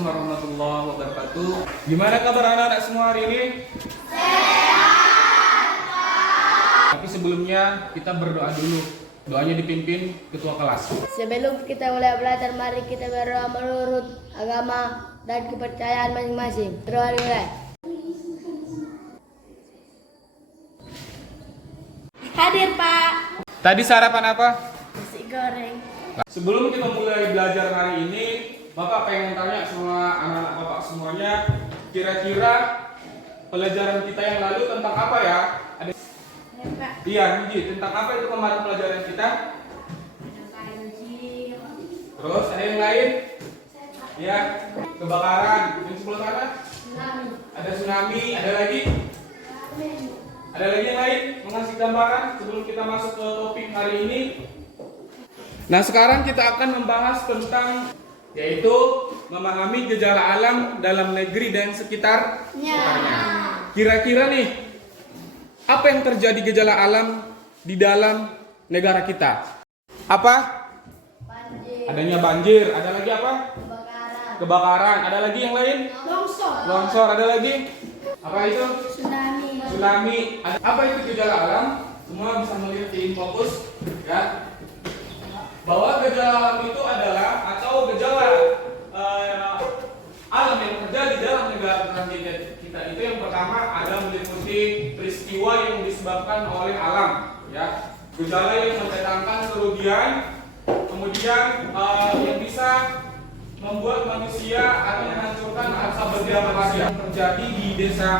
Assalamualaikum warahmatullahi wabarakatuh. Gimana kabar anak-anak semua hari ini? Sehat, Pak. Tapi sebelumnya kita berdoa dulu. Doanya dipimpin ketua kelas. Sebelum kita mulai belajar, mari kita berdoa menurut agama dan kepercayaan masing-masing. Berdoa dimulai. Hadir, Pak. Tadi sarapan apa? Nasi goreng. Sebelum kita mulai belajar hari ini, Bapak pengen tanya sama anak-anak Bapak semuanya, kira-kira pelajaran kita yang lalu tentang apa ya? Ada Ya, Pak. Iya, Niji, tentang apa itu kemarin pelajaran kita? Terus ada yang lain? Ya, kebakaran. Yang sebelah sana? Ada tsunami, ada lagi? Ada lagi yang lain mengasih gambaran sebelum kita masuk ke topik hari ini? Nah, sekarang kita akan membahas tentang yaitu memahami gejala alam dalam negeri dan sekitarnya. Kira-kira nih, apa yang terjadi gejala alam di dalam negara kita? Apa? Banjir. Adanya banjir, ada lagi apa? Kebakaran. Kebakaran, ada lagi yang lain? Longsor, ada lagi? Apa itu? Tsunami. Tsunami. Apa itu gejala alam? Semua bisa melihat di fokus, ya. Bahwa gejala alam itu adalah atau gejala alam yang terjadi dalam negara kita itu yang pertama ada meliputi peristiwa yang disebabkan oleh alam, ya. Gejala yang mendatangkan kerugian, kemudian yang bisa membuat manusia atau menghancurkan harta benda manusia. Yang terjadi di desa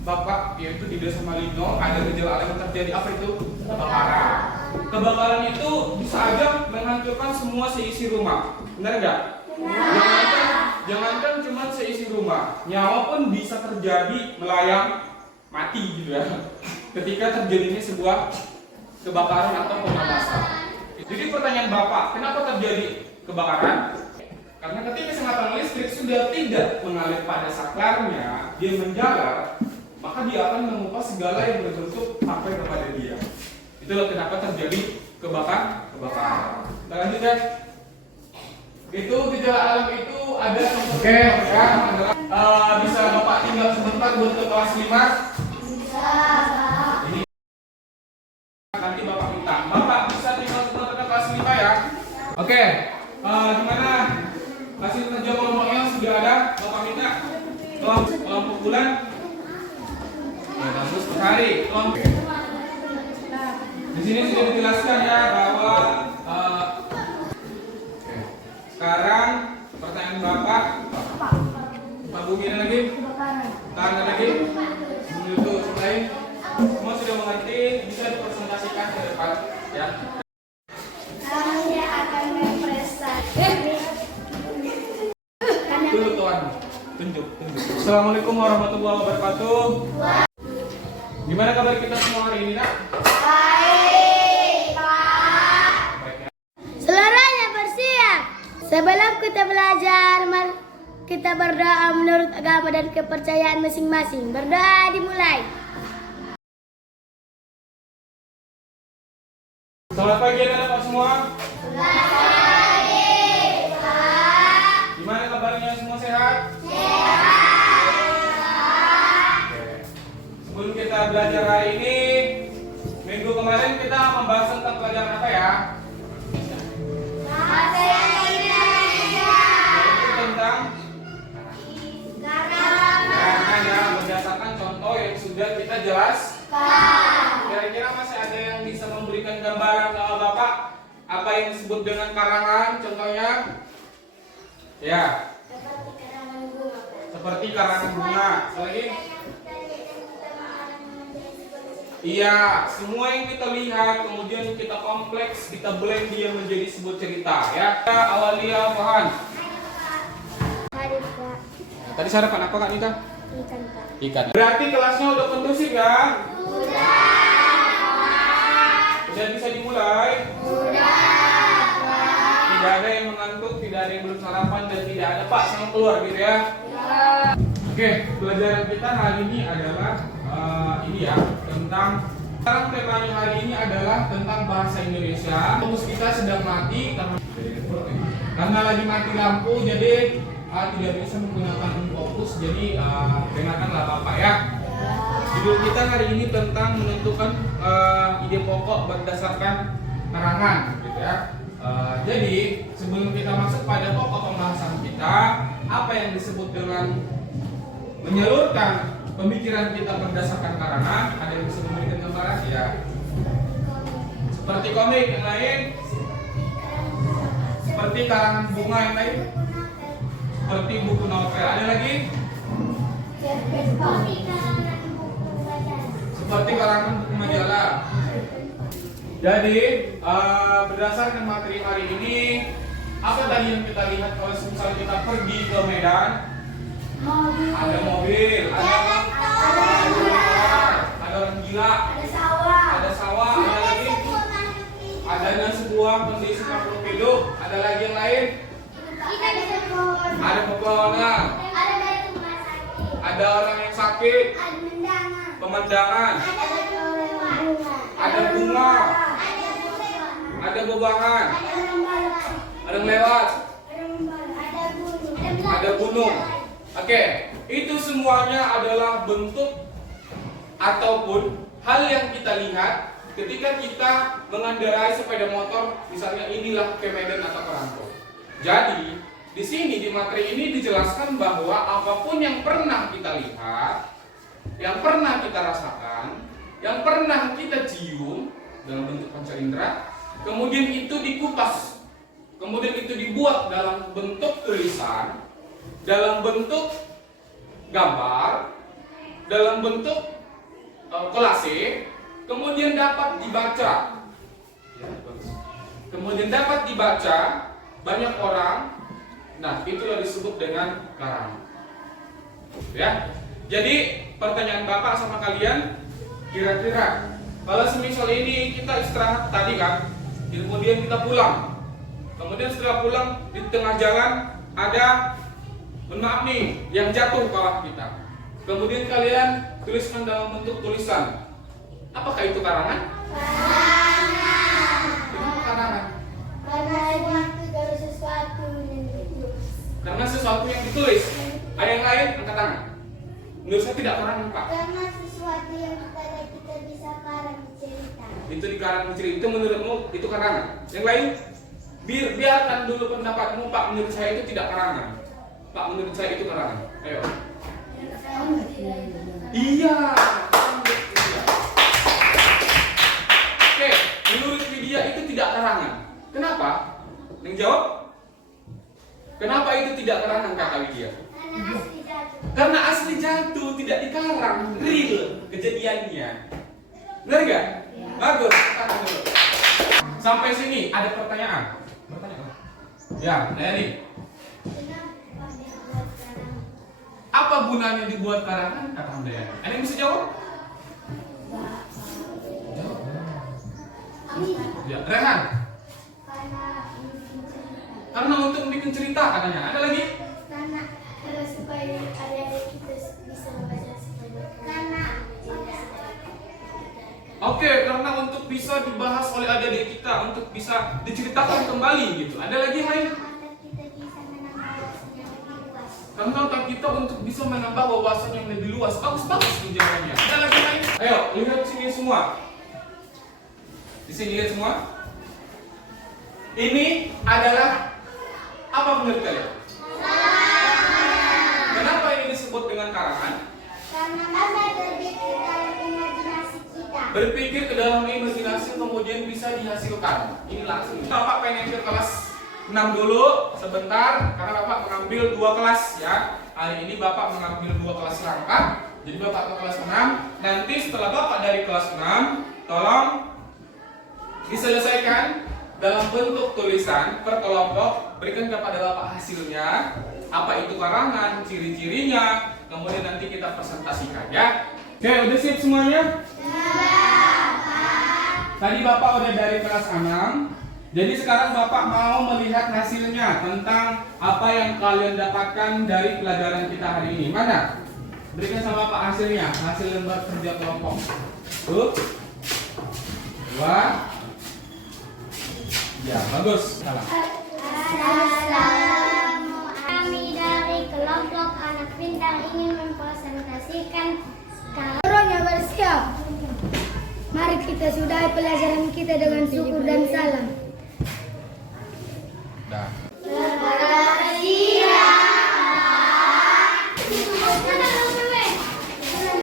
Bapak, yaitu di desa Malino, ada gejala alam yang terjadi. Apa itu? Kebakaran. Kebakaran itu bisa aja menghancurkan semua seisi rumah. Benar nggak? Jangankan cuma seisi rumah, nyawa pun bisa terjadi melayang mati gitu ya. Ketika terjadinya sebuah kebakaran atau pembakaran. Jadi pertanyaan Bapak, kenapa terjadi kebakaran? Karena ketika sengatan listrik sudah tidak mengalir pada saklarnya, dia menjalar, maka dia akan mengupas segala yang berbentuk sampai kepada dia. Itulah kenapa terjadi kebakaran. Kita lanjut ya. Itu gejala alam itu ada oke ya, adalah bisa Bapak tinggal sebentar buat ke kelas 5. Bisa. Ini nanti Bapak minta. Bapak bisa tinggal sebentar ke kelas 5 ya. Oke. Gimana? Hasil kerja kelompoknya sudah ada? Bapak minta kelompok bulan. Ya, bagus sekali. Kelompok. Di sini sudah dijelaskan ya bahwa sekarang pertanyaan Bapak, Pak Bumi ada lagi? Ada lagi? Itu lain. Semua sudah mengerti, bisa dipresentasikan ke depan ya. Saya akan mempresentasikan. Dulu Tuan, tunjuk. Assalamualaikum warahmatullahi wabarakatuh. Gimana kabar kita semua hari ini, Nak? Baik, Pak. Seluruhnya bersiap. Sebelum kita belajar, mari kita berdoa menurut agama dan kepercayaan masing-masing. Berdoa dimulai. Selamat pagi anak-anak semua. Selamat pagi, Pak. Gimana kabarnya semua sehat? Sebelum kita belajar hari ini, minggu kemarin kita membahas tentang pelajaran apa ya? Yaitu tentang karangan ya, berdasarkan contoh yang sudah kita jelaskan. Kira-kira masih ada yang bisa memberikan gambaran sama Bapak apa yang disebut dengan karangan? Contohnya, ya, seperti karangan bunga. Lagi? Iya, semua yang kita lihat, kemudian kita kompleks, kita blend dia menjadi sebuah cerita ya. Awalia Fahan. Hadir, Pak. Tadi sarapan apa Kak Nita? Ikan, Pak. Ikan. Berarti kelasnya udah kondusif ya? Udah bisa dimulai? Tidak ada yang mengantuk, tidak ada yang belum sarapan, dan tidak ada Pak sama keluar gitu ya? Oke, pelajaran kita hari ini adalah ini ya, tentang sekarang temanya hari ini adalah tentang bahasa Indonesia. Fokus kita sedang mati karena lagi mati lampu, jadi tidak bisa menggunakan fokus, jadi dengarkanlah Bapak ya. Judul kita hari ini tentang menentukan ide pokok berdasarkan karangan, gitu ya. Jadi sebelum kita masuk pada pokok pembahasan kita, apa yang disebut dengan menyalurkan pemikiran kita berdasarkan karangan, ada yang bisa memberikan gambaran ya. Seperti komik yang lain, seperti karangan bunga yang lain, seperti buku novel. Ada lagi? Seperti karangan buku majalah. Jadi berdasarkan materi hari ini, apa tadi yang kita lihat kalau misalnya kita pergi ke Medan? Ada mobil, ada orang gila, ada sawah, ada lagi, adanya sebuah kondisi makhluk hidup. Ada lagi yang lain? Ada pepohonan, ada orang yang sakit, pemandangan, ada bunga, ada bebahan, ada yang lewat, ada gunung. Oke, itu semuanya adalah bentuk ataupun hal yang kita lihat ketika kita mengendarai sepeda motor, misalnya inilah ke Medan atau ke Rantau. Jadi di sini di materi ini dijelaskan bahwa apapun yang pernah kita lihat, yang pernah kita rasakan, yang pernah kita cium dalam bentuk panca indera, kemudian itu dikupas, kemudian itu dibuat dalam bentuk tulisan, dalam bentuk gambar, dalam bentuk kolase, kemudian dapat dibaca. Kemudian dapat dibaca banyak orang. Nah, itulah disebut dengan karangan. Ya. Jadi pertanyaan Bapak sama kalian, kira-kira kalau semisal ini kita istirahat tadi kan, kemudian kita pulang. Kemudian setelah pulang di tengah jalan ada, maaf nih, yang jatuh kawan kita. Kemudian kalian tuliskan dalam bentuk tulisan. Apakah itu karangan? Kenapa karangan? Karena sesuatu yang ditulis. Ada yang lain? Angkat tangan. Menurut saya tidak karangan, Pak. Karena sesuatu yang kita bisa karang cerita. Itu di karangan cerita. Itu menurutmu itu karangan. Yang lain? Biarkan dulu pendapatmu, Pak. Menurut saya itu tidak karangan. Pak, menurut saya itu karangan. Ayo. Iya. Oke, menurut Widya itu tidak karangan. Kenapa? Yang jawab? Kenapa itu tidak karangan, kata Widya? Karena asli jatuh, tidak dikarang, real kejadiannya. Benar nggak? Bagus. Sampai sini ada pertanyaan. Ya, nih. Apa gunanya dibuat karangan? Kata Handayani. Ada yang bisa jawab? Ya, Rehan. Karena untuk bikin cerita katanya. Ada lagi? Karena supaya adik-adik kita bisa membaca karena Oke, karena untuk bisa dibahas oleh adik-adik kita, untuk bisa diceritakan kembali gitu. Ada lagi yang lain? Karena otak kita untuk bisa menambah wawasan yang lebih luas. Bagus nih jawabannya. Ada lagi yang lain? Ayo, lihat sini semua. Di sini lihat semua. Ini adalah apa menurut kalian? Kenapa ini disebut dengan karangan? karena berpikir dalam imajinasi kita. Berpikir ke dalam imajinasi kemudian bisa dihasilkan. Ini langsung. Bapak pengen ke kelas 6 dulu sebentar karena Bapak mengambil 2 kelas ya. Hari ini Bapak mengambil 2 kelas rangka. Jadi Bapak ke kelas 6. Nanti setelah Bapak dari kelas 6, tolong diselesaikan dalam bentuk tulisan per kelompok. Berikan kepada Bapak hasilnya. Apa itu karangan, ciri-cirinya. Kemudian nanti kita presentasikan ya. Oke, udah siap semuanya? Tadi Bapak udah dari kelas 6. Jadi sekarang Bapak mau melihat hasilnya tentang apa yang kalian dapatkan dari pelajaran kita hari ini. Mana? Berikan sama Bapak hasilnya, hasil lembar kerja kelompok. 1, 2. Ya, bagus. Salah. Assalamualaikum. Kami dari mari kita sudahi pelajaran kita dengan syukur dan salam. Dah.